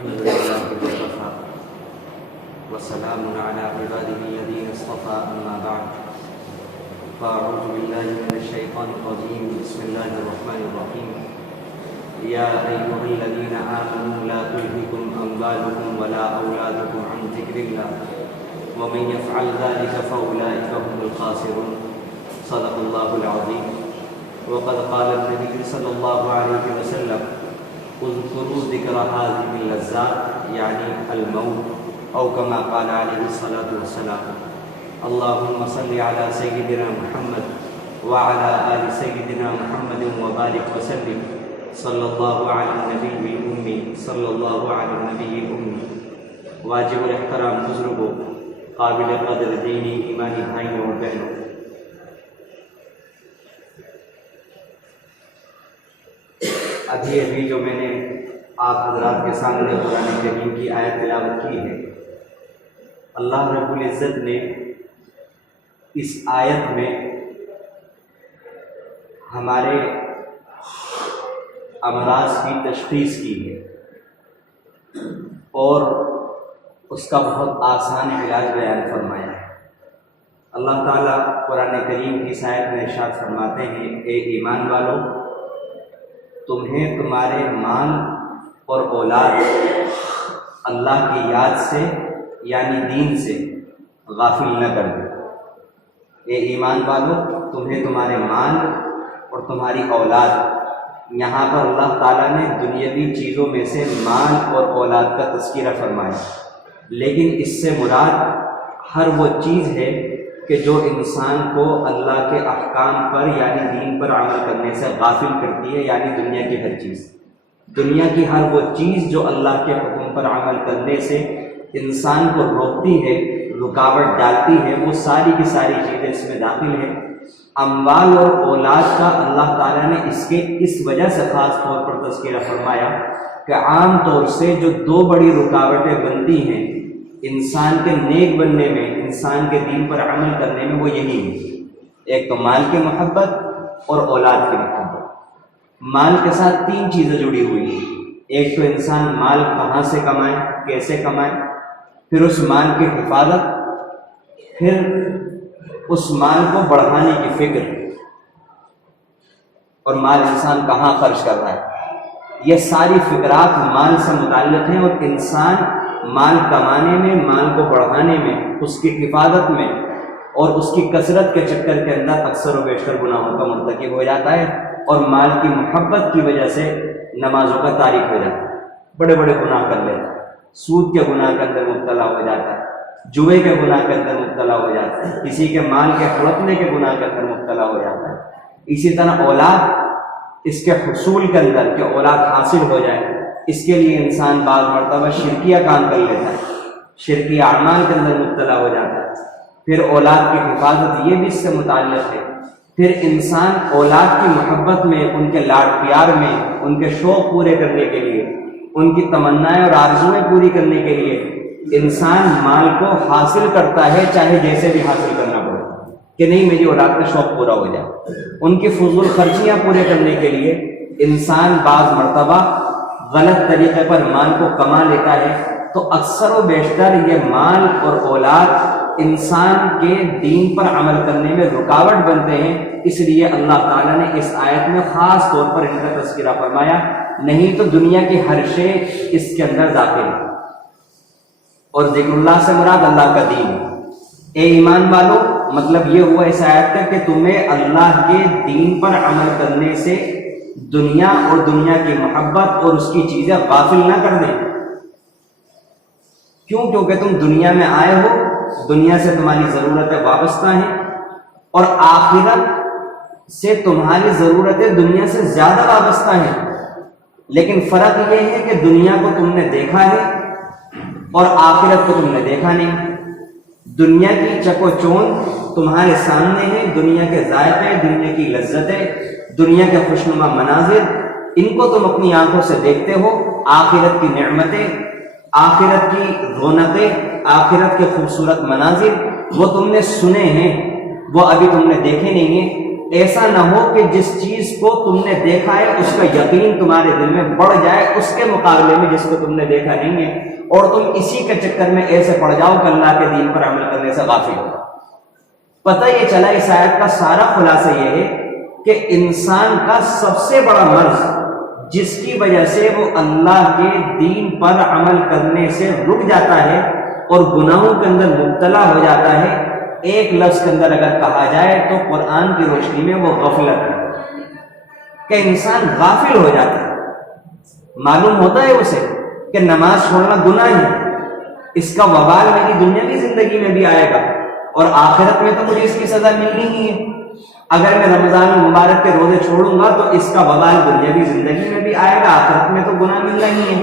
الحمد لله وكفى وسلام على عباده الذين اصطفى أما بعد فأعوذ بالله من الشيطان الرجيم بسم الله الرحمن الرحيم يا أيها الذين آمنوا لا تلهكم أموالكم ولا أولادكم عن ذكر الله ومن يفعل ذلك فأولئك هم الخاسرون صدق الله العظيم وقد قال النبي صلى الله عليه وسلم اذكروا ذکر هذه اللذات یعنی الموت او کما قال علیہ الصلاۃ والسلام اللهم صل علی سیدنا محمد وعلى آل سیدنا محمد وبارک وسلم صلی اللہ علی النبی الأمی صلی اللہ علی النبی الأمی واجب الاحترام بزرگوں، قابل قدر دینی ایمانی بھائیوں اور بہنوں، ابھی جو میں نے آپ حضرات کے سامنے قرآن کریم کی آیت تلاوت کی ہے، اللہ رب العزت نے اس آیت میں ہمارے امراض کی تشخیص کی ہے اور اس کا بہت آسان علاج بیان فرمایا ہے۔ اللہ تعالیٰ قرآن کریم کی اس آیت میں ارشاد فرماتے ہیں، اے ایمان والو، تمہیں تمہارے مال اور اولاد اللہ کی یاد سے یعنی دین سے غافل نہ کر دے۔ اے ایمان والو، تمہیں تمہارے مال اور تمہاری اولاد، یہاں پر اللہ تعالیٰ نے دنیاوی چیزوں میں سے مال اور اولاد کا تذکرہ فرمایا، لیکن اس سے مراد ہر وہ چیز ہے کہ جو انسان کو اللہ کے احکام پر یعنی دین پر عمل کرنے سے غافل کرتی ہے، یعنی دنیا کی ہر چیز، دنیا کی ہر وہ چیز جو اللہ کے حکم پر عمل کرنے سے انسان کو روکتی ہے، رکاوٹ ڈالتی ہے، وہ ساری کی ساری چیزیں اس میں داخل ہیں۔ اموال اور اولاد کا اللہ تعالیٰ نے اس وجہ سے خاص طور پر تذکرہ فرمایا کہ عام طور سے جو دو بڑی رکاوٹیں بنتی ہیں انسان کے نیک بننے میں، انسان کے دین پر عمل کرنے میں، وہ یہی ہے، ایک تو مال کی محبت اور اولاد کی محبت۔ مال کے ساتھ تین چیزیں جڑی ہوئی ہیں، ایک تو انسان مال کہاں سے کمائے، کیسے کمائے، پھر اس مال کی حفاظت، پھر اس مال کو بڑھانے کی فکر، اور مال انسان کہاں خرچ کر رہا ہے۔ یہ ساری فکرات مال سے متعلق ہیں، اور انسان مال کمانے میں، مال کو بڑھانے میں، اس کی حفاظت میں اور اس کی کثرت کے چکر کے اندر اکثر و بیشتر گناہوں کا مرتکب ہو جاتا ہے، اور مال کی محبت کی وجہ سے نمازوں کا تارک ہو جاتا ہے، بڑے بڑے گناہ کر لیتا ہے، سود کے گناہ کے اندر مبتلا ہو جاتا ہے، جوئے کے گناہ کے اندر مبتلا ہو جاتا ہے، کسی کے مال کے ہڑپنے کے گناہ کے اندر مبتلا ہو جاتا ہے۔ اسی طرح اولاد، اس کے حصول کے اندر کہ اولاد حاصل ہو جائے، اس کے لیے انسان بعض مرتبہ شرکیہ کام کر لیتا ہے، شرکی اعمال کے اندر مبتلا ہو جاتا ہے۔ پھر اولاد کی حفاظت، یہ بھی اس سے متعلق ہے۔ پھر انسان اولاد کی محبت میں، ان کے لاڈ پیار میں، ان کے شوق پورے کرنے کے لیے، ان کی تمنائیں اور آرزویں پوری کرنے کے لیے انسان مال کو حاصل کرتا ہے، چاہے جیسے بھی حاصل کرنا پڑے، کہ نہیں میری اولاد کا شوق پورا ہو جائے۔ ان کی فضول خرچیاں پورے کرنے کے لیے انسان بعض مرتبہ غلط طریقے پر مال کو کما لیتا ہے، تو اکثر و بیشتر یہ مال اور اولاد انسان کے دین پر عمل کرنے میں رکاوٹ بنتے ہیں۔ اس لیے اللہ تعالیٰ نے اس آیت میں خاص طور پر ان کا تذکرہ فرمایا، نہیں تو دنیا کی ہر شے اس کے اندر داخل ہے، اور ذکر اللہ سے مراد اللہ کا دین ہے۔ اے ایمان والو، مطلب یہ ہوا اس آیت کا کہ تمہیں اللہ کے دین پر عمل کرنے سے دنیا اور دنیا کی محبت اور اس کی چیزیں غافل نہ کر دیں۔ کیوں؟ کیونکہ تم دنیا میں آئے ہو، دنیا سے تمہاری ضرورتیں وابستہ ہیں، اور آخرت سے تمہاری ضرورتیں دنیا سے زیادہ وابستہ ہیں، لیکن فرق یہ ہے کہ دنیا کو تم نے دیکھا ہے اور آخرت کو تم نے دیکھا نہیں۔ دنیا کی چک و چوند تمہارے سامنے ہے، دنیا کے ذائقے، دنیا کی لذتیں، دنیا کے خوشنما مناظر، ان کو تم اپنی آنکھوں سے دیکھتے ہو۔ آخرت کی نعمتیں، آخرت کی رونقیں، آخرت کے خوبصورت مناظر وہ تم نے سنے ہیں، وہ ابھی تم نے دیکھے نہیں ہیں۔ ایسا نہ ہو کہ جس چیز کو تم نے دیکھا ہے اس کا یقین تمہارے دل میں بڑھ جائے اس کے مقابلے میں جس کو تم نے دیکھا نہیں ہے، اور تم اسی کے چکر میں ایسے پڑ جاؤ کہ اللہ کے دین پر عمل کرنے سے غافل ہو جاؤ۔ پتہ یہ چلا اس آیت کا سارا خلاصہ یہ ہے کہ انسان کا سب سے بڑا مرض جس کی وجہ سے وہ اللہ کے دین پر عمل کرنے سے رک جاتا ہے اور گناہوں کے اندر مبتلا ہو جاتا ہے، ایک لفظ کے اندر اگر کہا جائے تو قرآن کی روشنی میں وہ غفلت ہے، کہ انسان غافل ہو جاتا ہے۔ معلوم ہوتا ہے اسے کہ نماز چھوڑنا گناہ ہے، اس کا وبال میری دنیاوی زندگی میں بھی آئے گا اور آخرت میں تو مجھے اس کی سزا ملنی ہی ہے۔ اگر میں رمضان المبارک کے روزے چھوڑوں گا تو اس کا وبال دنیاوی زندگی میں بھی آئے گا، آخرت میں تو گناہ ملنا ہی ہے۔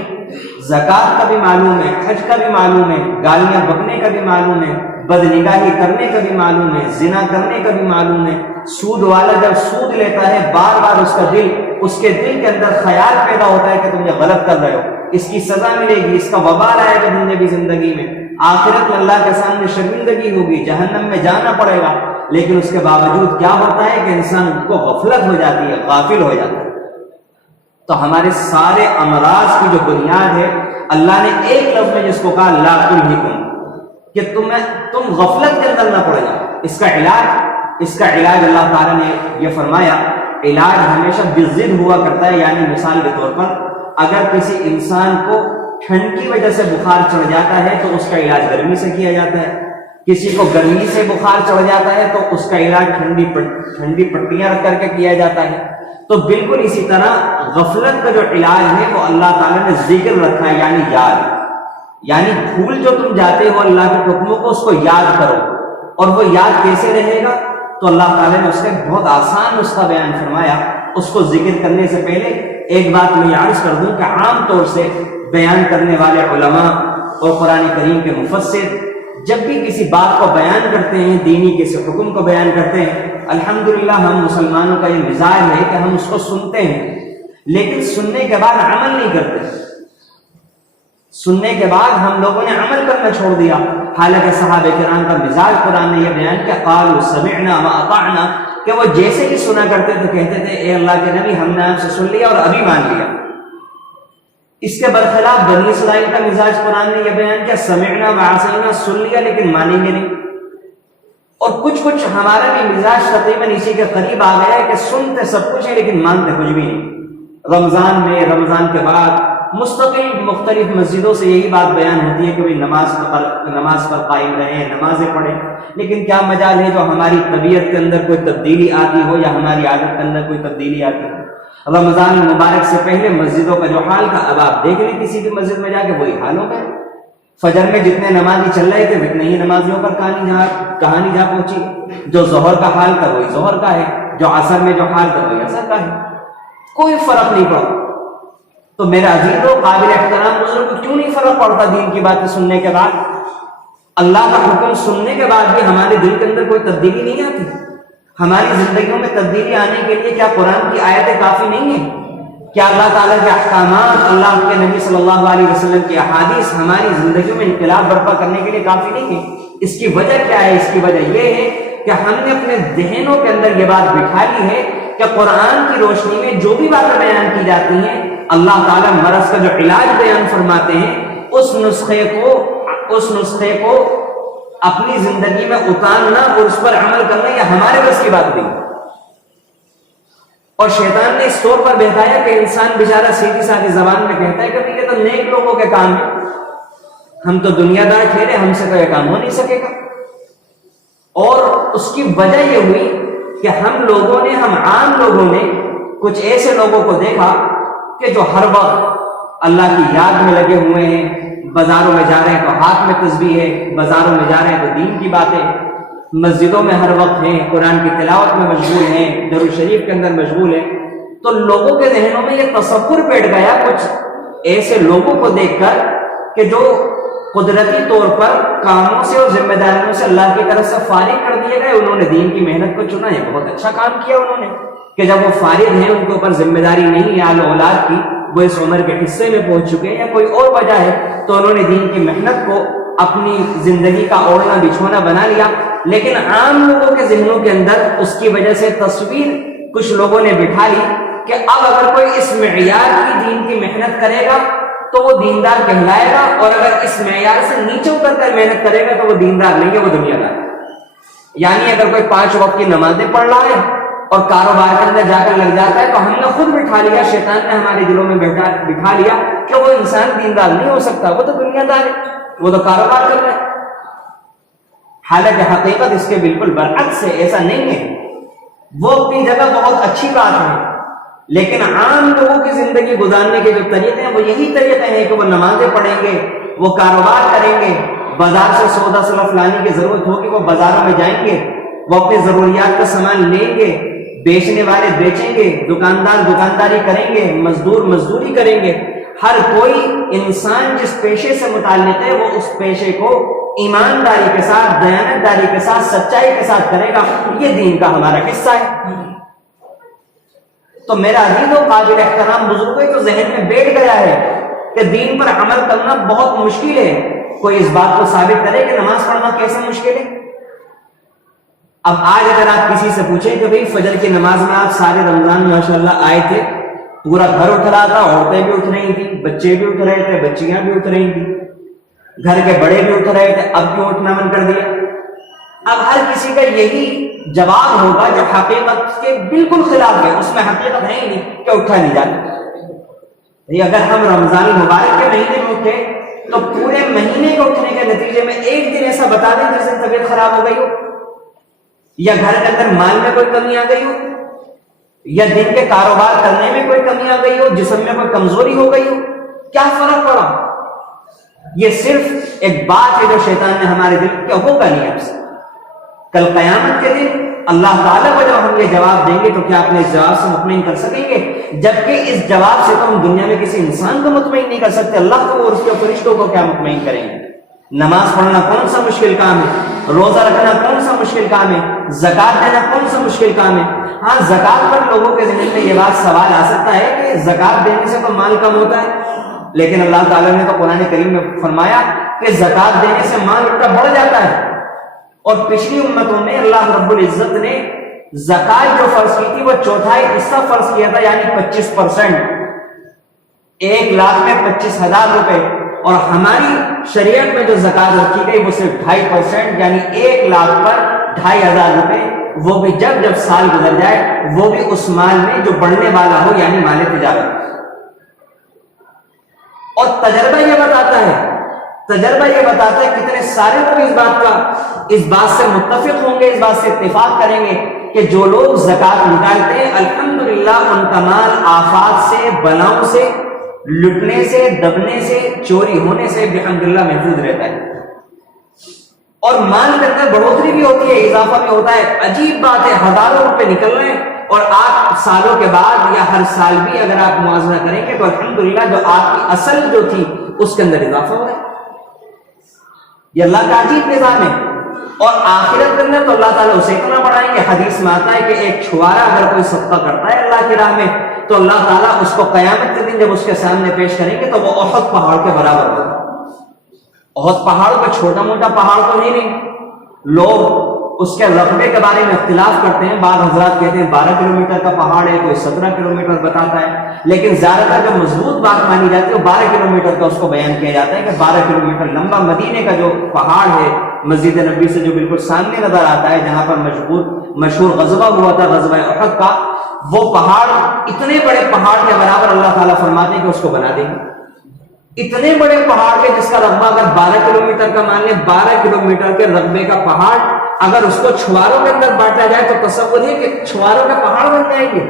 زکوٰۃ کا بھی معلوم ہے، حج کا بھی معلوم ہے، گالیاں بکنے کا بھی معلوم ہے، بدنگاہی کرنے کا بھی معلوم ہے، زنا کرنے کا بھی معلوم ہے۔ سود والا جب سود لیتا ہے بار بار اس کے دل کے اندر خیال پیدا ہوتا ہے کہ تم یہ غلط کر رہے ہو، اس کی سزا ملے گی، اس کا وبال آئے گا دنیاوی زندگی میں، آخرت میں اللہ کے سامنے شرمندگی ہوگی، جہنم میں جانا پڑے گا۔ لیکن اس کے باوجود کیا ہوتا ہے کہ انسان کو غفلت ہو جاتی ہے، غافل ہو جاتا ہے۔ تو ہمارے سارے امراض کی جو بنیاد ہے، اللہ نے ایک لفظ میں جس کو کہا لا تلہکم، کہ تم غفلت کے اندر نہ پڑ جاؤ۔ اس کا علاج اللہ تعالیٰ نے یہ فرمایا، علاج ہمیشہ بضد ہوا کرتا ہے، یعنی مثال کے طور پر اگر کسی انسان کو ٹھنڈ کی وجہ سے بخار چڑھ جاتا ہے تو اس کا علاج گرمی سے کیا جاتا ہے، کسی کو گرمی سے بخار چڑھ جاتا ہے تو اس کا علاج ٹھنڈی پٹیاں رکھ کر کے کیا جاتا ہے۔ تو بالکل اسی طرح غفلت کا جو علاج ہے وہ اللہ تعالیٰ نے ذکر رکھا ہے، یعنی یاد، یعنی بھول جو تم جاتے ہو اللہ کے حکموں کو اس کو یاد کرو۔ اور وہ یاد کیسے رہے گا؟ تو اللہ تعالیٰ نے اس کا ایک بہت آسان نسخہ بیان فرمایا۔ اس کو ذکر کرنے سے پہلے ایک بات میں عرض کر دوں کہ عام طور سے بیان کرنے والے علماء اور قرآن کریم کے مفسر جب بھی کسی بات کو بیان کرتے ہیں، دینی کسی حکم کو بیان کرتے ہیں، الحمدللہ ہم مسلمانوں کا یہ مزاج ہے کہ ہم اس کو سنتے ہیں لیکن سننے کے بعد عمل نہیں کرتے۔ سننے کے بعد ہم لوگوں نے عمل کرنا چھوڑ دیا، حالانکہ صحابہ کرام کا مزاج قرآن نے یہ بیان کیا، قالوا سمعنا واطعنا، کہ وہ جیسے ہی سنا کرتے تھے کہتے تھے اے اللہ کے نبی ہم نے آپ سے سن لیا اور ابھی مان لیا۔ اس کے برخلاف بنی اسرائیل کا مزاج قرآن نے یہ بیان کیا، سمعنا وعصینا، سن لیا لیکن مانیں گے نہیں۔ اور کچھ ہمارا بھی مزاج تقریباً اسی کے قریب آ گیا ہے کہ سنتے سب کچھ ہے لیکن مانتے کچھ بھی نہیں۔ رمضان میں، رمضان کے بعد مستقل مختلف مسجدوں سے یہی بات بیان ہوتی ہے کہ بھائی نماز پر قائم رہیں، نمازیں پڑھیں، لیکن کیا مجال ہے جو ہماری طبیعت کے اندر کوئی تبدیلی آتی ہو یا ہماری عادت کے اندر کوئی تبدیلی آتی ہو۔ رمضان المبارک سے پہلے مسجدوں کا جو حال تھا اب آپ دیکھ لیں کسی بھی مسجد میں جا کے وہی حال ہو گئے۔ فجر میں جتنے نمازی چل رہے تھے اتنے ہی نمازیوں پر کہانی جا پہنچی۔ جو ظہر کا حال تھا وہی ظہر کا ہے، جو عصر میں جو حال تھا وہی عصر کا ہے، کوئی فرق نہیں پڑا۔ تو میرا عزیزو قابل احترام بزرگ، کیوں نہیں فرق پڑتا دین کی باتیں سننے کے بعد؟ اللہ کا حکم سننے کے بعد بھی ہمارے دل کے اندر کوئی تبدیلی نہیں آتی؟ ہماری زندگیوں میں تبدیلی آنے کے لیے کیا قرآن کی آیتیں کافی نہیں ہیں؟ کیا اللہ تعالیٰ کے احکامات، اللہ کے نبی صلی اللہ علیہ وسلم کی احادیث ہماری زندگیوں میں انقلاب برپا کرنے کے لیے کافی نہیں ہے؟ اس کی وجہ کیا ہے؟ اس کی وجہ یہ ہے کہ ہم نے اپنے ذہنوں کے اندر یہ بات بٹھا لی ہے کہ قرآن کی روشنی میں جو بھی باتیں بیان کی جاتی ہیں، اللہ تعالیٰ مرض کا جو علاج بیان فرماتے ہیں، اس نسخے کو اپنی زندگی میں اتارنا اور اس پر عمل کرنا یہ ہمارے بس کی بات نہیں۔ اور شیطان نے اس طور پر بہتایا کہ انسان بیچارہ سیدھی سادھی زبان میں کہتا ہے کہ یہ تو نیک لوگوں کے کام ہے، ہم تو دنیا دار ٹھہرے، ہم سے تو یہ کام ہو نہیں سکے گا۔ اور اس کی وجہ یہ ہوئی کہ ہم عام لوگوں نے کچھ ایسے لوگوں کو دیکھا کہ جو ہر وقت اللہ کی یاد میں لگے ہوئے ہیں، بازاروں میں جا رہے ہیں تو ہاتھ میں تسبیح ہے، بازاروں میں جا رہے ہیں تو دین کی باتیں، مسجدوں میں ہر وقت ہیں، قرآن کی تلاوت میں مشغول ہیں، درود شریف کے اندر مشغول ہیں۔ تو لوگوں کے ذہنوں میں یہ تصور بیٹھ گیا کچھ ایسے لوگوں کو دیکھ کر کہ جو قدرتی طور پر کاموں سے اور ذمہ داریوں سے اللہ کی طرف سے فارغ کر دیے گئے، انہوں نے دین کی محنت کو چنا، یہ بہت اچھا کام کیا انہوں نے کہ جب وہ فارغ ہیں، ان کے اوپر ذمہ داری نہیں ہے آل اولاد کی، وہ اس عمر کے حصے میں پہنچ چکے ہیں یا کوئی اور وجہ ہے، تو انہوں نے دین کی محنت کو اپنی زندگی کا اوڑھنا بچھونا بنا لیا۔ لیکن عام لوگوں کے ذہنوں کے اندر اس کی وجہ سے تصویر کچھ لوگوں نے بٹھا لی کہ اب اگر کوئی اس معیار کی دین کی محنت کرے گا تو وہ دیندار کہلائے گا، اور اگر اس معیار سے نیچے اتر کر محنت کرے گا تو وہ دیندار نہیں ہے، وہ دنیا دار۔ یعنی اگر کوئی 5 وقت کی نمازیں پڑھ رہا ہے اور کاروبار کے اندر جا کر لگ جاتا ہے تو ہم نے خود بٹھا لیا، شیطان نے ہمارے دلوں میں بٹھا لیا کہ وہ انسان دیندار نہیں ہو سکتا، وہ تو دنیا دار ہے، وہ تو کاروبار کر رہا ہے۔ حالانکہ حقیقت اس کے بالکل برعکس ہے، ایسا نہیں ہے۔ وہ اپنی جگہ بہت اچھی بات ہے، لیکن عام لوگوں کی زندگی گزارنے کے جو طریقے ہیں وہ یہی طریقے ہیں کہ وہ نمازیں پڑھیں گے، وہ کاروبار کریں گے، بازار سے سودا سلف لانے کی ضرورت ہوگی وہ بازاروں میں جائیں گے، وہ اپنی ضروریات کا سامان لیں گے، بیچنے والے بیچیں گے، دکاندار دکانداری کریں گے، مزدور مزدوری کریں گے۔ ہر کوئی انسان جس پیشے سے متعلق ہے وہ اس پیشے کو ایمانداری کے ساتھ، دیانتداری کے ساتھ، سچائی کے ساتھ کرے گا، یہ دین کا ہمارا حصہ ہے۔ تو میرا عزیز و قابل احترام بزرگوں تو ذہن میں بیٹھ گیا ہے کہ دین پر عمل کرنا بہت مشکل ہے۔ کوئی اس بات کو ثابت کرے کہ نماز پڑھنا کیسا مشکل ہے؟ اب آج اگر آپ کسی سے پوچھیں کہ بھئی فجر کی نماز میں آپ سارے رمضان ماشاءاللہ آئے تھے، پورا گھر اٹھ رہا تھا، عورتیں بھی اٹھ رہی تھیں، بچے بھی اٹھ رہے تھے، بچیاں بھی اٹھ رہی تھیں، گھر کے بڑے بھی اٹھ رہے تھے، اب کیوں اٹھنا من کر دیا؟ اب ہر کسی کا یہی جواب ہوگا جو حقیقت کے بالکل خلاف ہے، اس میں حقیقت ہے ہی نہیں کہ اٹھا نہیں جاتا۔ اگر ہم رمضان المبارک کے مہینے میں اٹھے تو پورے مہینے کے اٹھنے کے نتیجے میں ایک دن ایسا بتا دیں جس دن طبیعت خراب ہو گئی ہو، یا گھر کے اندر مال میں کوئی کمی آ گئی ہو، یا دن کے کاروبار کرنے میں کوئی کمی آ گئی ہو، جسم میں کوئی کمزوری ہو گئی ہو، کیا فرق پڑا؟ یہ صرف ایک بات ہے جو شیطان نے ہمارے دل کیا ہوگا نہیں آپ سے۔ کل قیامت کے دن اللہ تعالیٰ کو جب ہم یہ جواب دیں گے تو کیا اپنے اس جواب سے مطمئن کر سکیں گے؟ جبکہ اس جواب سے تو ہم دنیا میں کسی انسان کو مطمئن نہیں کر سکتے، اللہ کو اور اس کے فرشتوں کو کیا مطمئن کریں گے؟ نماز پڑھنا کون سا مشکل کام ہے؟ روزہ رکھنا کون سا مشکل کام ہے؟ زکوٰۃ دینا کون سا مشکل کام ہے؟ ہاں، زکوٰۃ پر لوگوں کے ذہن میں یہ بات سوال آ سکتا ہے کہ زکوٰۃ دینے سے تو مال کم ہوتا ہے، لیکن اللہ تعالیٰ نے تو قرآن کریم میں فرمایا کہ زکوٰۃ دینے سے مال الٹا بڑھ جاتا ہے۔ اور پچھلی امتوں میں اللہ رب العزت نے زکوٰۃ جو فرض کی تھی وہ 1/4 حصہ فرض کیا تھا، یعنی 25%، 1 لاکھ میں 25,000 روپے، اور ہماری شریعت میں جو زکوٰۃ رکھی گئی وہ صرف 2.5%، یعنی 1 لاکھ پر 2,500 روپے، وہ بھی جب سال گزر جائے، وہ بھی اس مال میں جو بڑھنے والا ہو، یعنی مال تجارت۔ اور تجربہ یہ بتاتا ہے کتنے سارے لوگ اس بات سے متفق ہوں گے، اس بات سے اتفاق کریں گے کہ جو لوگ زکوٰۃ نکالتے ہیں الحمدللہ ان کا مال آفات سے، بلاؤں سے، لٹنے سے، دبنے سے، چوری ہونے سے بحمدللہ محفوظ رہتا ہے، اور مال کے اندر بڑھوتری بھی ہوتی ہے، اضافہ بھی ہوتا ہے۔ عجیب بات ہے، ہزاروں روپے نکل رہے ہیں اور آپ سالوں کے بعد یا ہر سال بھی اگر آپ موازنہ کریں گے تو الحمدللہ جو آپ کی اصل جو تھی اس کے اندر اضافہ ہو رہا ہے۔ یہ اللہ کا عجیب نظام ہے، اور آخرت کے اندر تو اللہ تعالیٰ اسے اتنا بڑھائیں گے۔ حدیث میں آتا ہے کہ ایک چھوارا اگر کوئی صدقہ کرتا ہے اللہ کی راہ میں تو اللہ تعالیٰ اس کو قیامت کے دن جب اس کے سامنے پیش کریں گے تو وہ احد پہاڑ کے برابر ہوگا۔ احد پہاڑ کو چھوٹا موٹا پہاڑ تو نہیں، لوگ اس کے رقبے کے بارے میں اختلاف کرتے ہیں، بعض حضرات کہتے ہیں 12 کلومیٹر کا پہاڑ ہے، کوئی 17 کلومیٹر بتاتا ہے، لیکن زیادہ تر جو مضبوط بات مانی جاتی ہے وہ 12 کلومیٹر کا اس کو بیان کیا جاتا ہے کہ 12 کلومیٹر لمبا مدینے کا جو پہاڑ ہے مسجد نبی سے جو بالکل سامنے نظر آتا ہے، جہاں پر مشہور غزوہ ہوا تھا، غزوہ احد کا، وہ پہاڑ اتنے بڑے پہاڑ کے برابر اللہ تعالیٰ فرماتے ہیں کہ اس کو بنا دیں گے۔ اتنے بڑے پہاڑ کے جس کا رقبہ اگر 12 کلومیٹر کا مان لیں، 12 کلومیٹر کے رقبے کا پہاڑ اگر اس کو چھواروں کے اندر بانٹا جائے تو تصور ہے کہ چھواروں کا پہاڑ بن جائیں گے۔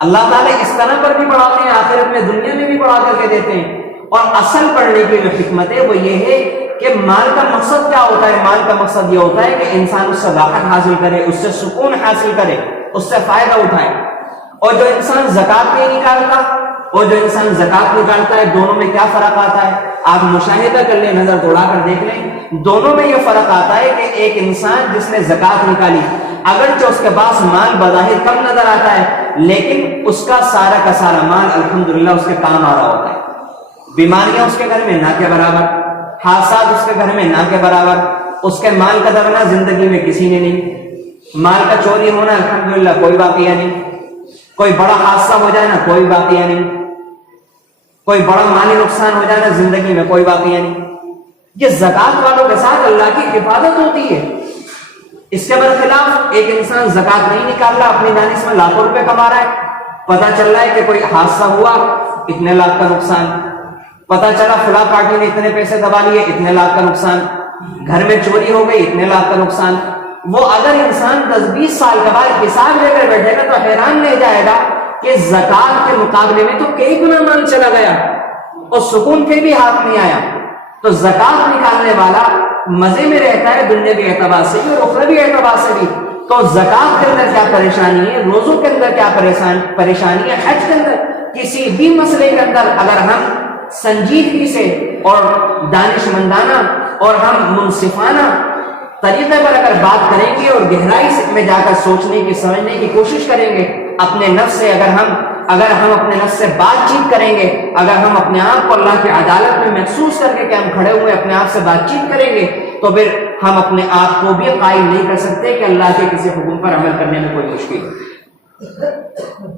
اللہ تعالیٰ اس طرح پر بھی بڑھاتے ہیں، آخرت میں دنیا میں بھی بڑھا کر کے دیتے ہیں۔ اور اصل پڑھنے کی جو حکمت ہے وہ یہ ہے کہ مال کا مقصد کیا ہوتا ہے؟ مال کا مقصد یہ ہوتا ہے کہ انسان اس سے راحت حاصل کرے، اس سے سکون حاصل کرے، اس سے فائدہ اٹھائے۔ اور جو انسان زکوٰۃ نہیں نکالتا اور جو انسان زکوٰۃ نکالتا ہے، دونوں میں کیا فرق آتا ہے؟ آپ مشاہدہ کر لیں، نظر دوڑا کر دیکھ لیں، دونوں میں یہ فرق آتا ہے کہ ایک انسان جس نے زکوٰۃ نکالی، اگرچہ اس کے پاس مال بظاہر کم نظر آتا ہے، لیکن اس کا سارا کا سارا مال الحمدللہ اس کے کام آ رہا ہوتا ہے۔ بیماریاں اس کے گھر میں نہ کے برابر، حادثات اس کے گھر میں نہ کے برابر، اس کے مال کا دگنا زندگی میں کسی نے نہیں، مال کا چوری ہونا الحمدللہ کوئی واقعہ نہیں، کوئی بڑا حادثہ ہو جائے نا کوئی واقعہ نہیں، کوئی بڑا مالی نقصان ہو جائے نا زندگی میں کوئی واقعہ نہیں۔ یہ زکات والوں کے ساتھ اللہ کی حفاظت ہوتی ہے۔ اس کے برخلاف ایک انسان زکات نہیں نکال رہا، اپنی دانش میں لاکھوں روپے کما رہا ہے، پتا چل رہا ہے کہ کوئی حادثہ ہوا اتنے لاکھ کا نقصان، پتا چلا فلاں پارٹی نے اتنے پیسے دبا لیے اتنے لاکھ کا نقصان، گھر میں چوری ہو گئی اتنے لاکھ کا نقصان۔ وہ اگر انسان 10-20 سال کے بعد حساب لے کر بیٹھے گا تو حیران رہ جائے گا کہ زکات کے مقابلے میں تو کئی گنا مال چلا گیا اور سکون پھر بھی ہاتھ نہیں آیا۔ تو زکات نکالنے والا مزے میں رہتا ہے دنیاوی اعتبار سے بھی اور اخروی اعتبار سے بھی۔ تو زکات کے اندر کیا پریشانی ہے، روزوں کے اندر کیا پریشانی ہے، حج کے اندر کسی بھی مسئلے کے اندر اگر ہم سنجیدگی سے اور دانش مندانہ اور ہم منصفانہ طریقے پر اگر بات کریں گے اور گہرائی میں جا کر سوچنے کی سمجھنے کی کوشش کریں گے، اپنے نفس سے اگر ہم اپنے نفس سے بات چیت کریں گے، اگر ہم اپنے آپ کو اللہ کی عدالت میں محسوس کر کے کہ ہم کھڑے ہوئے اپنے آپ سے بات چیت کریں گے، تو پھر ہم اپنے آپ کو بھی قائل نہیں کر سکتے کہ اللہ کے کسی حکم پر عمل کرنے میں کوئی مشکل ہے۔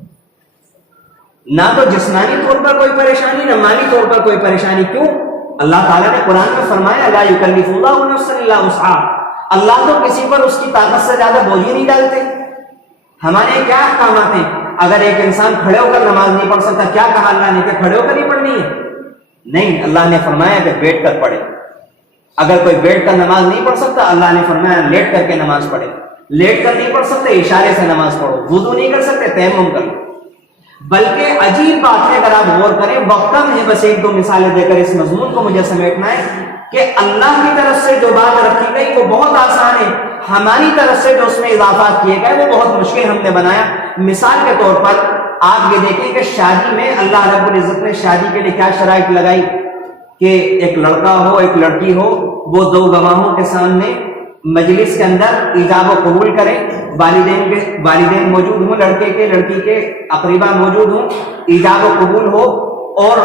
نہ تو جسمانی طور پر کوئی پریشانی، نہ مالی طور پر کوئی پریشانی۔ کیوں؟ اللہ تعالیٰ نے قرآن میں فرمایا لا یکلف اللہ نفسا الا وسعها، اللہ تو کسی پر اس کی طاقت سے زیادہ بوجھ ہی نہیں ڈالتے۔ ہمارے کیا احکامات ہیں؟ اگر ایک انسان کھڑے ہو کر نماز نہیں پڑھ سکتا، کیا کہا اللہ نے کہ کھڑے ہو کر نہیں پڑھنی ہے؟ نہیں، اللہ نے فرمایا کہ بیٹھ کر پڑھے۔ اگر کوئی بیٹھ کر نماز نہیں پڑھ سکتا، اللہ نے فرمایا لیٹ کر کے نماز پڑھے۔ لیٹ کر نہیں پڑھ سکتے، اشارے سے نماز پڑھو۔ وضو نہیں کر سکتے، تیمم کر لو۔ بلکہ عجیب بات ہے، اگر آپ غور کریں، وقت کم ہے، بس ایک دو مثالیں دے کر اس مضمون کو مجھے سمیٹنا ہے کہ اللہ کی طرف سے جو بات رکھی گئی وہ بہت آسان ہے، ہماری طرف سے جو اس میں اضافات کیے گئے وہ بہت مشکل ہم نے بنایا۔ مثال کے طور پر آپ یہ دیکھیں کہ شادی میں اللہ رب العزت نے شادی کے لیے کیا شرائط لگائی کہ ایک لڑکا ہو ایک لڑکی ہو، وہ دو گواہوں کے سامنے مجلس کے اندر ایجاب و قبول کریں، والدین موجود ہوں، لڑکے کے لڑکی کے اقربا موجود ہوں، ایجاب و قبول ہو اور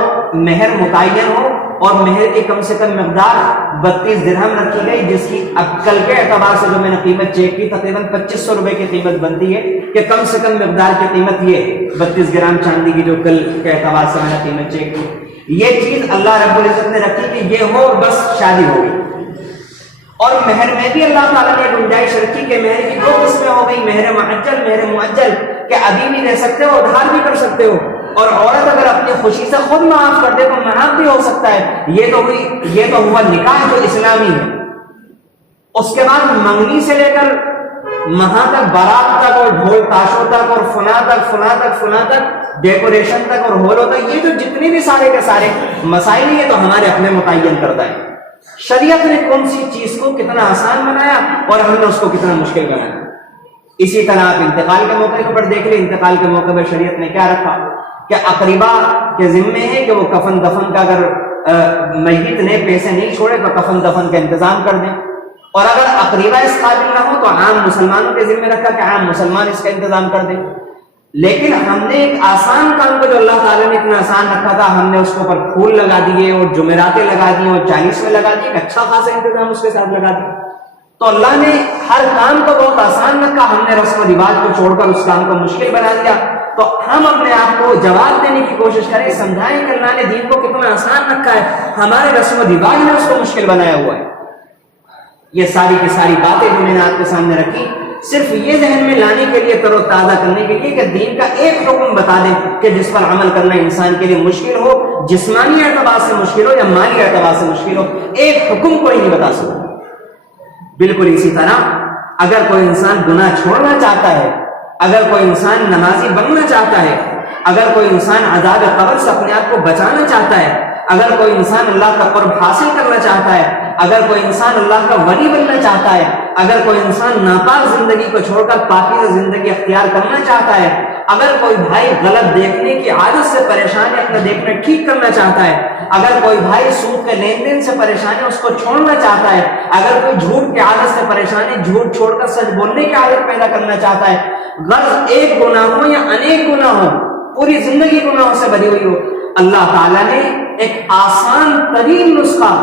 مہر متعین ہو، اور مہر کی کم سے کم مقدار 32 درہم رکھی گئی، جس کی اب کل کے اعتبار سے جو میں نے قیمت چیک کی تقریباً 2500 روپے کی قیمت بنتی ہے کہ کم سے کم مقدار کی قیمت یہ 32 گرام چاندی کی جو کل کے اعتبار سے میں نے قیمت چیک کی، یہ چیز اللہ رب العزت نے رکھی کہ یہ ہو بس شادی ہوگی۔ اور مہر میں بھی اللہ تعالیٰ نے گنجائش رکھی کہ مہر کی 2 قسمیں ہو گئی، مہر معجل، مہر مؤجل، کہ ابھی بھی دے سکتے ہو، ادھار بھی کر سکتے ہو، اور عورت اگر اپنی خوشی سے خود معاف کر دے تو معاف بھی ہو سکتا ہے۔ یہ تو ہوا نکاح جو اسلامی ہے۔ اس کے بعد منگنی سے لے کر مہاں تک، بارات تک، اور ڈھول تاشوں تک، اور فلاں تک ڈیکوریشن تک اور ہولوں تک، یہ جو جتنے بھی سارے کے سارے مسائل ہیں یہ تو ہمارے اپنے متعین کردہ ہے۔ شریعت نے کون سی چیز کو کتنا آسان بنایا اور ہم نے اس کو کتنا مشکل بنایا۔ اسی طرح آپ انتقال کے موقع پر دیکھ لیں، انتقال کے موقع پر شریعت نے کیا رکھا کہ اقربا کے ذمے ہے کہ وہ کفن دفن کا، اگر میت نے پیسے نہیں چھوڑے تو کفن دفن کا انتظام کر دیں، اور اگر اقربا اس قابل نہ ہو تو عام مسلمانوں کے ذمے رکھا کہ عام مسلمان اس کا انتظام کر دیں۔ لیکن ہم نے ایک آسان کام کو جو اللہ تعالیٰ نے اتنا آسان رکھا تھا، ہم نے اس کے اوپر پھول لگا دیے اور جمعراتیں لگا دی اور 40ویں لگا دی، ایک اچھا خاصا انتظام اس کے ساتھ لگا دیا۔ تو اللہ نے ہر کام کو بہت آسان رکھا، ہم نے رسم و رواج کو چھوڑ کر اس کام کو مشکل بنا دیا۔ تو ہم اپنے آپ کو جواب دینے کی کوشش کریں، سمجھائیں کہ اللہ نے دین کو کتنا آسان رکھا ہے، ہمارے رسم و رواج نے اس کو مشکل بنایا ہوا ہے۔ یہ ساری کی ساری باتیں جو میں نے آپ کے سامنے رکھی، صرف یہ ذہن میں لانے کے لیے، تر و تازہ کرنے کے لیے کہ دین کا ایک حکم بتا دیں کہ جس پر عمل کرنا انسان کے لیے مشکل ہو، جسمانی اعتبار سے مشکل ہو یا مالی اعتبار سے مشکل ہو، ایک حکم کوئی نہیں بتا سکتا۔ بالکل اسی طرح اگر کوئی انسان گناہ چھوڑنا چاہتا ہے، اگر کوئی انسان نمازی بننا چاہتا ہے، اگر کوئی انسان عذاب قبر سے اپنے آپ کو بچانا چاہتا ہے، اگر کوئی انسان اللہ کا قرب حاصل کرنا چاہتا ہے، اگر کوئی انسان اللہ کا ولی بننا چاہتا ہے، اگر کوئی انسان ناپاک زندگی کو چھوڑ کر پاکیزہ زندگی اختیار کرنا چاہتا ہے، اگر کوئی بھائی غلط دیکھنے کی عادت سے پریشان ہے، اپنا دیکھنا ٹھیک کرنا چاہتا ہے، اگر کوئی بھائی سود کے لین دین سے پریشان ہے، اس کو چھوڑنا چاہتا ہے، اگر کوئی جھوٹ کی عادت سے پریشان ہے، جھوٹ چھوڑ کر سچ بولنے کی عادت پیدا کرنا چاہتا ہے، غرض ایک گناہ ہو یا انیک گناہ ہو، پوری زندگی گناہوں سے بھری ہوئی ہو، اللہ تعالیٰ نے ایک آسان ترین نسخہ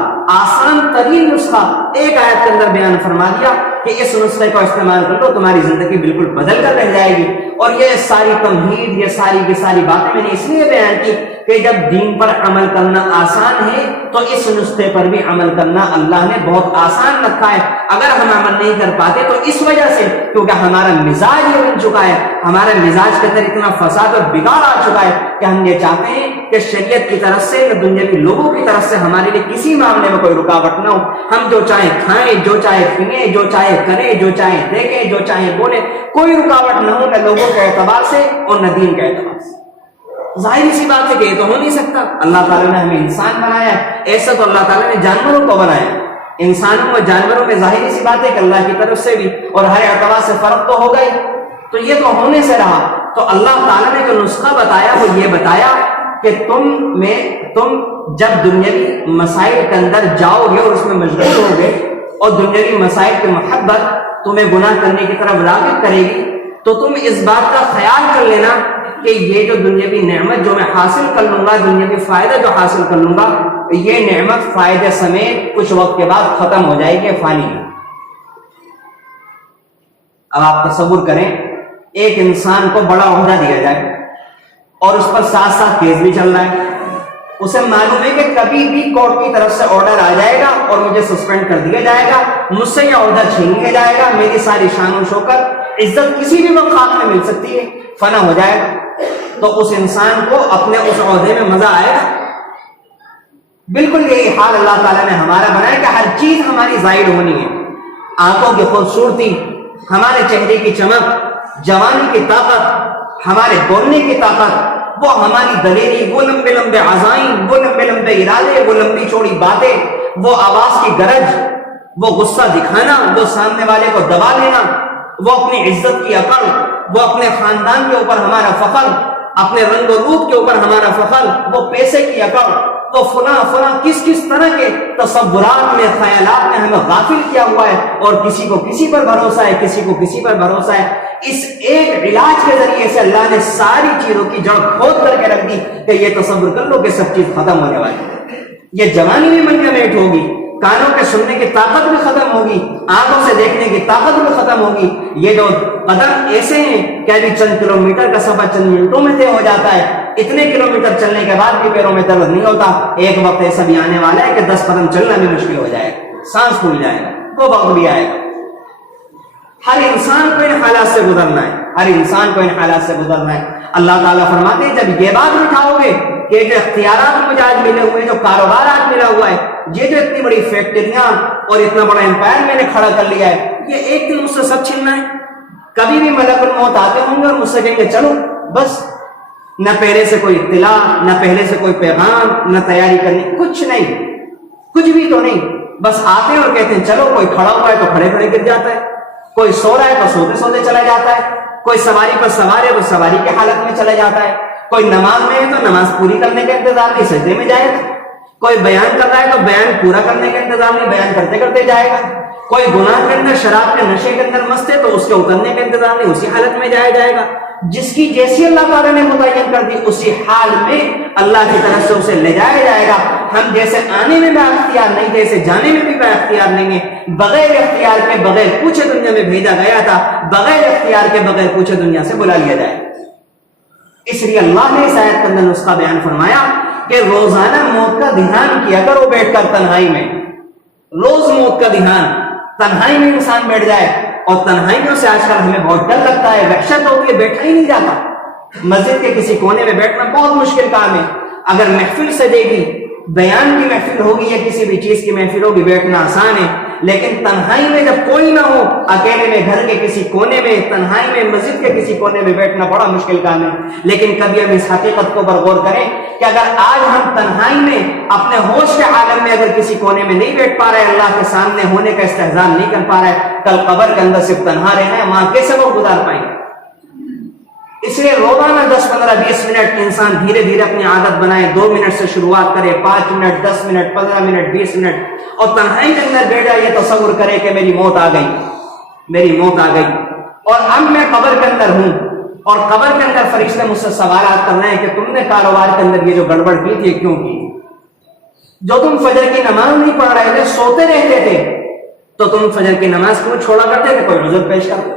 ایک آیت کے اندر بیان فرما دیا کہ اس نسخے کو استعمال کر لو، تمہاری زندگی بالکل بدل کر رہ جائے گی۔ اور یہ ساری تمہید، یہ ساری کی ساری باتیں میں نے اس لیے بیان کی کہ جب دین پر عمل کرنا آسان ہے تو اس نسخے پر بھی عمل کرنا اللہ نے بہت آسان رکھا ہے۔ اگر ہم عمل نہیں کر پاتے تو اس وجہ سے کیونکہ ہمارا مزاج یہ بن چکا ہے، ہمارے مزاج کے اندر اتنا فساد اور بگاڑ آ چکا ہے کہ ہم یہ چاہتے ہیں کہ شریعت کی طرف سے یا دنیاوی لوگوں کی طرف سے ہمارے لیے کسی معاملے میں کوئی رکاوٹ نہ ہو، ہم جو چاہے کھائیں، جو چاہے پیئیں، جو چاہے کریں، جو چاہے دیکھیں، جو چاہے بولیں، کوئی رکاوٹ نہ ہو، نہ لوگوں کے اعتبار سے اور نہ دین کے اعتبار سے۔ ظاہری سی بات ہے کہ یہ تو ہو نہیں سکتا، اللہ تعالیٰ نے ہمیں انسان بنایا ہے، ایسا تو اللہ تعالیٰ نے جانوروں کو بنایا ہے۔ انسانوں اور جانوروں میں ظاہری سی بات ہے کہ اللہ کی طرف سے بھی اور ہر اعتبار سے فرق تو ہوگا ہی، تو یہ تو ہونے سے رہا۔ تو اللہ تعالیٰ نے جو نسخہ بتایا وہ یہ بتایا کہ تم جب دنیاوی مسائل کے اندر جاؤ گے اور اس میں مشغول ہوگے اور دنیاوی مسائل کی محبت تمہیں گناہ کرنے کی طرف راغب کرے گی تو تم اس بات کا خیال کر لینا کہ یہ جو دنیاوی نعمت جو میں حاصل کر لوں گا، دنیاوی فائدہ جو حاصل کر لوں گا، یہ نعمت فائدے سمیت کچھ وقت کے بعد ختم ہو جائے گی، فانی ہے۔ اب آپ تصور کریں ایک انسان کو بڑا عہدہ دیا جائے اور اس پر ساتھ ساتھ کیس بھی چل رہا ہے، اسے معلوم ہے کہ کبھی بھی کورٹ کی طرف سے آرڈر آ جائے گا اور مجھے سسپینڈ کر دیا جائے گا، مجھ سے یہ عہدہ چھین لیا جائے گا، میری ساری شان و شوکت عزت کسی بھی وقت ہاتھ میں مل سکتی ہے، فنا ہو جائے گا، تو اس انسان کو اپنے اس عہدے میں مزہ آئے گا؟ بالکل یہی حال اللہ تعالیٰ نے ہمارا بنایا کہ ہر چیز ہماری زائد ہونی ہے، آنکھوں کی خوبصورتی، ہمارے چہرے کی چمک، جوانی کی طاقت، ہمارے بولنے کی طاقت، وہ ہماری دلیری، وہ لمبے لمبے عزائم، وہ لمبے لمبے ارادے، وہ لمبی چوڑی باتیں، وہ آواز کی گرج، وہ غصہ دکھانا، وہ سامنے والے کو دبا لینا، وہ اپنی عزت کی عقل، وہ اپنے خاندان کے اوپر ہمارا فخر، اپنے رنگ و روپ کے اوپر ہمارا فخر، وہ پیسے کی عقل، وہ فلاں کس طرح کے تصورات میں، خیالات میں ہمیں غافل کیا ہوا ہے، اور کسی کو کسی پر بھروسہ ہے، کسی کو کسی پر بھروسہ ہے۔ اس ایک علاج کے ذریعے سے اللہ نے ساری چیزوں کی جڑ کھود کر کے رکھ دی کہ یہ تصور کر لو کہ سب چیز ختم ہونے والی ہے، یہ جوانی بھی منجمد ہوگی، کانوں کے سننے کی طاقت بھی ختم ہوگی، آنکھوں سے دیکھنے کی طاقت بھی ختم ہوگی، یہ جو قدم ایسے ہیں کہ ابھی چند کلومیٹر کا سفر چند منٹوں میں طے ہو جاتا ہے، اتنے کلومیٹر چلنے کے بعد بھی پیروں میں درد نہیں ہوتا، ایک وقت ایسا بھی آنے والا ہے کہ 10 قدم چلنا بھی مشکل ہو جائے گا، سانس پھول جائے گا، وہ وقت بھی آئے گا۔ ہر انسان کو ان حالات سے گزرنا ہے، ہر انسان کو ان حالات سے گزرنا ہے۔ اللہ تعالیٰ فرماتے ہیں جب یہ بات اٹھاؤ گے کہ جو اختیارات مجھے آج ملے ہوئے، جو کاروبار آج ملا ہوا ہے، یہ جو اتنی بڑی فیکٹریاں اور اتنا بڑا امپائر میں نے کھڑا کر لیا ہے، یہ ایک دن مجھ سے سب چھیننا ہے۔ کبھی بھی ملک الموت آتے ہوں گے اور مجھ سے کہیں گے چلو بس، نہ پہلے سے کوئی اطلاع، نہ پہلے سے کوئی پیغام، نہ تیاری کرنی، کچھ نہیں، کچھ بھی تو نہیں، بس آتے ہیں اور کہتے ہیں چلو، کوئی کھڑا ہوا ہے تو کھڑے کھڑے گر جاتا ہے، کوئی سو رہا ہے تو سوتے سوتے چلا جاتا ہے، کوئی سواری پر سوار ہے تو سواری کی حالت میں چلا جاتا ہے، کوئی نماز میں ہے تو نماز پوری کرنے کا انتظار نہیں، سجدے میں جائے گا، کوئی بیان کر رہا ہے تو بیان پورا کرنے کا انتظار نہیں، بیان کرتے کرتے جائے گا، کوئی گناہ کے اندر، شراب کے نشے کے اندر مست ہے تو اس کے اترنے کا انتظار نہیں، اسی حالت میں جائے گا۔ جس کی جیسی اللہ تعالیٰ نے متعین کر دی اسی حال میں اللہ کی طرف سے اسے لے جایا جائے گا۔ ہم جیسے آنے میں با اختیار نہیں، جیسے جانے میں بھی با اختیار نہیں ہے، بغیر اختیار کے بغیر پوچھے دنیا میں بھیجا گیا تھا، بغیر اختیار کے بغیر پوچھے دنیا سے بلا لیا جائے۔ اس لیے اللہ نے اس آیت کے اندر نسخہ بیان فرمایا کہ روزانہ موت کا دھیان کیا کرو بیٹھ کر تنہائی میں، روز موت کا دھیان، تنہائی میں انسان بیٹھ جائے، اور تنہائیوں سے آج کل ہمیں بہت ڈر لگتا ہے، وحشت ہوتی ہے، بیٹھا ہی نہیں جاتا، مسجد کے کسی کونے میں بیٹھنا بہت مشکل کام ہے، اگر محفل سجے گی، بیان کی محفل ہوگی یا کسی بھی چیز کی محفل ہوگی، بیٹھنا آسان ہے، لیکن تنہائی میں جب کوئی نہ ہو، اکیلے میں گھر کے کسی کونے میں، تنہائی میں مسجد کے کسی کونے میں بیٹھنا بڑا مشکل کام ہے۔ لیکن کبھی ہم اس حقیقت کو غور کریں کہ اگر آج ہم تنہائی میں اپنے ہوش کے عالم میں اگر کسی کونے میں نہیں بیٹھ پا رہے، اللہ کے سامنے ہونے کا استحضار نہیں کر پا رہے، کل قبر کے اندر صرف تنہا رہنا ہے، وہاں کیسے وہ گزار پائیں گے؟ اس لیے روزانہ 10 15 20 منٹ انسان دھیرے دھیرے اپنی عادت بنائے، 2 منٹ سے شروعات کرے، 5 منٹ 10 منٹ 15 منٹ 20 منٹ، اور تنہائی کے اندر بیٹھا یہ تصور کرے کہ میری موت آ گئی، میری موت آ گئی، اور اب میں قبر کے اندر ہوں، اور قبر کے اندر فرشتے مجھ سے سوالات کر رہے ہیں کہ تم نے کاروبار کے اندر یہ جو گڑبڑ کی تھی کیوں کی، جو تم فجر کی نماز نہیں پڑھ رہے تھے، سوتے رہتے تھے، تو تم فجر کی نماز کیوں چھوڑا کرتے تھے؟ کوئی عذر پیش کر دو۔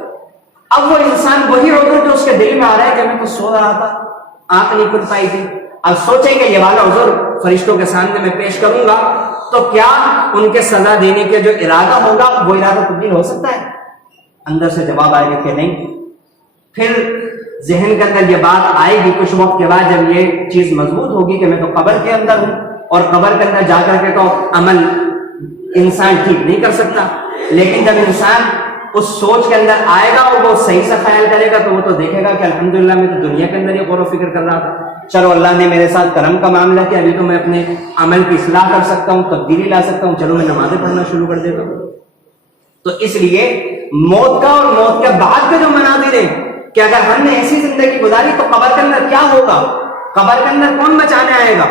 اب وہ انسان وہی عذر جو اس کے دل میں آ رہا ہے کہ میں تو سو رہا تھا، آنکھ نہیں کھل پائی تھی، اب سوچیں کہ یہ والا عذر فرشتوں کے سامنے میں پیش کروں گا تو کیا ان کے سزا دینے کے جو ارادہ ہوگا وہ ارادہ تبدیل ہو سکتا ہے؟ اندر سے جواب آئے گا کہ نہیں۔ پھر ذہن کے اندر یہ بات آئے گی کچھ وقت کے بعد، جب یہ چیز مضبوط ہوگی کہ میں تو قبر کے اندر ہوں، اور قبر کے اندر جا کر کے تو عمل انسان ٹھیک نہیں کر سکتا، لیکن جب انسان اس سوچ کے اندر آئے گا اور وہ صحیح سے خیال کرے گا تو وہ تو دیکھے گا کہ الحمدللہ میں تو دنیا کے اندر یہ غور و فکر کر رہا تھا، چلو اللہ نے میرے ساتھ کرم کا معاملہ کیا، ابھی تو میں اپنے عمل کی اصلاح کر سکتا ہوں، تبدیلی لا سکتا ہوں، چلو میں نمازیں پڑھنا شروع کر دیتا ہوں۔ تو اس لیے موت کا اور موت کے بعد کے جو مناظر ہیں کہ اگر ہم نے ایسی زندگی گزاری تو قبر کے اندر کیا ہوگا، قبر کے اندر کون بچانے آئے گا،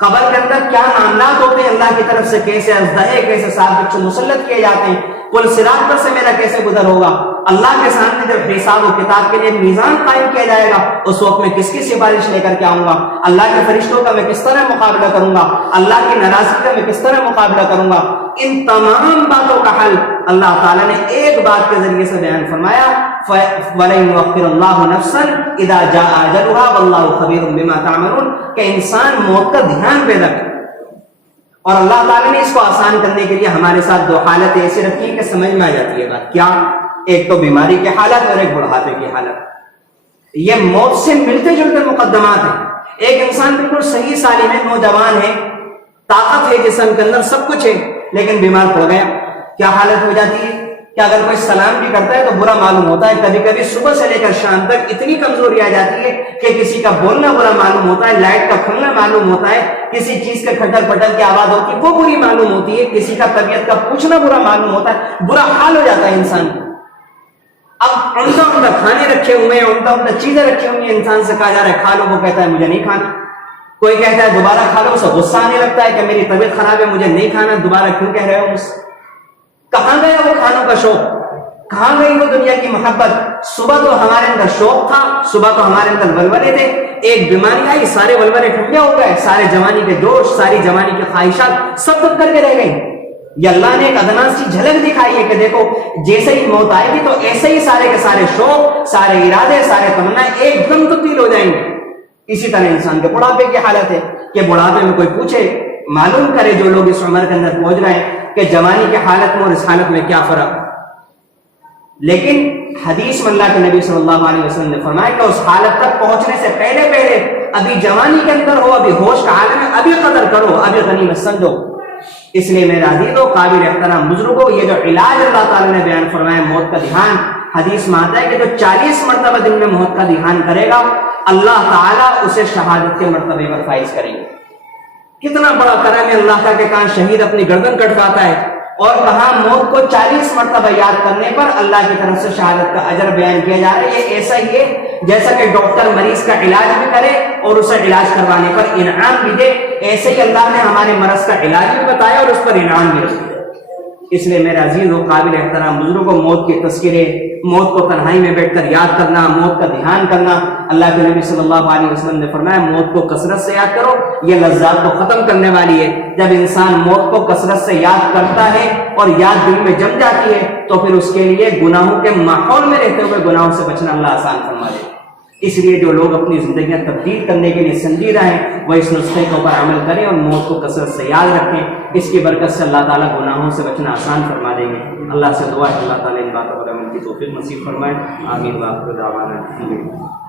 قبر کے اندر کیا معاملات ہوتے ہیں اللہ کی طرف سے، کیسے ازدہے، کیسے سات بچے مسلط کیے جاتے ہیں، پل صراط پر سے میرا کیسے گزر ہوگا، اللہ کے سامنے جب حساب و کتاب کے لیے میزان قائم کیا جائے گا اس وقت میں کس کی سفارش لے کر کے آؤں گا، اللہ کے فرشتوں کا میں کس طرح مقابلہ کروں گا، اللہ کی ناراضگی کا میں کس طرح مقابلہ کروں گا، ان تمام باتوں کا حل اللہ تعالیٰ نے ایک بات کے ذریعے سے بیان فرمایا، وَلَن يُؤَخِّرَ اللَّهُ نَفْسًا إِذَا جَاءَ أَجَلُهَا وَاللَّهُ خَبِيرٌ بِمَا تَعْمَلُونَ، کہ انسان موت کا دھیان پیدا کرے۔ اور اللہ تعالیٰ نے اس کو آسان کرنے کے لیے ہمارے ساتھ دو حالتیں ایسی رکھی ہیں کہ سمجھ میں آ جاتی ہے بات کیا، ایک تو بیماری کی حالت اور ایک بڑھاپے کی حالت، یہ موت سے ملتے جلتے مقدمات ہیں۔ ایک انسان بالکل صحیح سالم ہے، نوجوان ہے، طاقت ہے جسم کے اندر، سب کچھ ہے، لیکن بیمار پڑ گیا، کیا حالت ہو جاتی ہے کہ اگر کوئی سلام بھی کرتا ہے تو برا معلوم ہوتا ہے، کبھی کبھی صبح سے لے کر شام تک اتنی کمزوری آ جاتی ہے کہ کسی کا بولنا برا معلوم ہوتا ہے، لائٹ کا کھلنا معلوم ہوتا ہے، کسی چیز کے کھٹر پٹر کی آواز ہوتی ہے وہ بری معلوم ہوتی ہے، کسی کا طبیعت کا پوچھنا برا معلوم ہوتا ہے، برا حال ہو جاتا ہے انسان کو۔ اب عمدہ کھانے رکھے ہوئے ہیں، عمدہ چیزیں رکھی ہوئی ہیں، انسان سے کہا جا رہا ہے کھا لو، وہ کہتا ہے مجھے نہیں کھانا، کوئی کہتا ہے دوبارہ کھا لو، اسے غصہ آنے لگتا ہے کہ میری طبیعت خراب ہے مجھے نہیں کھانا، دوبارہ کیوں کہہ رہے ہو مجھ سے؟ کہاں گیا وہ کھانوں کا شوق، کہاں گئی وہ دنیا کی محبت؟ صبح تو ہمارے اندر شوق تھا، صبح تو ہمارے اندر ولولے تھے، ایک بیماری آئی سارے ولولے ٹھنڈے ہو گئے، سارے جوانی کے جوش، ساری جوانی کی خواہشات سب دب کر کے رہ گئی۔ یہ اللہ نے ایک ادنا سی جھلک دکھائی ہے کہ دیکھو جیسے ہی موت آئے گی تو ایسے ہی سارے کے سارے شوق، سارے ارادے، سارے تمنا ایک دم تبدیل ہو جائیں گے۔ اسی طرح انسان کے بڑھاپے کی حالت ہے کہ بڑھاپے میں کوئی پوچھے، معلوم کرے جو لوگ اس عمر کے اندر پہنچ رہے ہیں کہ جوانی کی حالت میں اور اس حالت میں کیا فرق۔ لیکن حدیث میں اللہ کے نبی صلی اللہ علیہ وسلم نے فرمایا کہ اس حالت تک پہنچنے سے پہلے ابھی جوانی کے اندر ہو، ابھی ہوش کا عالم ہے، ابھی قدر کرو، ابھی غنیمت سمجھو۔ اس لیے میرے عزیزو، قابل احترام بزرگوں، یہ جو علاج اللہ تعالیٰ نے بیان فرمایا موت کا دھیان، حدیث میں آتا ہے کہ جو 40 مرتبہ دن میں موت کا دھیان کرے گا اللہ تعالیٰ اسے شہادت کے مرتبے پر فائز کریں گے۔ کتنا بڑا کرم ہے اللہ کا کہ کہاں شہید اپنی گردن کٹواتا ہے اور کہاں موت کو 40 مرتبہ یاد کرنے پر اللہ کی طرف سے شہادت کا اجر بیان کیا جا رہا ہے۔ یہ ایسا ہی ہے جیسا کہ ڈاکٹر مریض کا علاج بھی کرے اور اسے علاج کروانے پر انعام بھی دے، ایسے ہی اللہ نے ہمارے مرض کا علاج بھی بتایا اور اس پر انعام بھی رکھا۔ اس لیے میرے عزیز و قابل احترام بزرگوں، موت کے تذکرے، موت کو تنہائی میں بیٹھ کر یاد کرنا، موت کا دھیان کرنا، اللہ کے نبی صلی اللہ علیہ وسلم نے فرمایا موت کو کثرت سے یاد کرو، یہ لذات کو ختم کرنے والی ہے۔ جب انسان موت کو کثرت سے یاد کرتا ہے اور یاد دل میں جم جاتی ہے تو پھر اس کے لیے گناہوں کے ماحول میں رہتے ہوئے گناہوں سے بچنا اللہ آسان فرما دے۔ اس لیے جو لوگ اپنی زندگیاں تبدیل کرنے کے لیے سنجیدہ ہیں وہ اس نسخے کے اوپر عمل کریں اور موت کو کثرت سے یاد رکھیں، اس کی برکت سے اللہ تعالیٰ گناہوں سے بچنا آسان فرما دیں گے۔ اللہ سے دعا ہے اللہ تعالیٰ ان باتوں پر عمل کی توفیق نصیب فرمائے، آمین۔ وآخر دعوانا الحمدللہ۔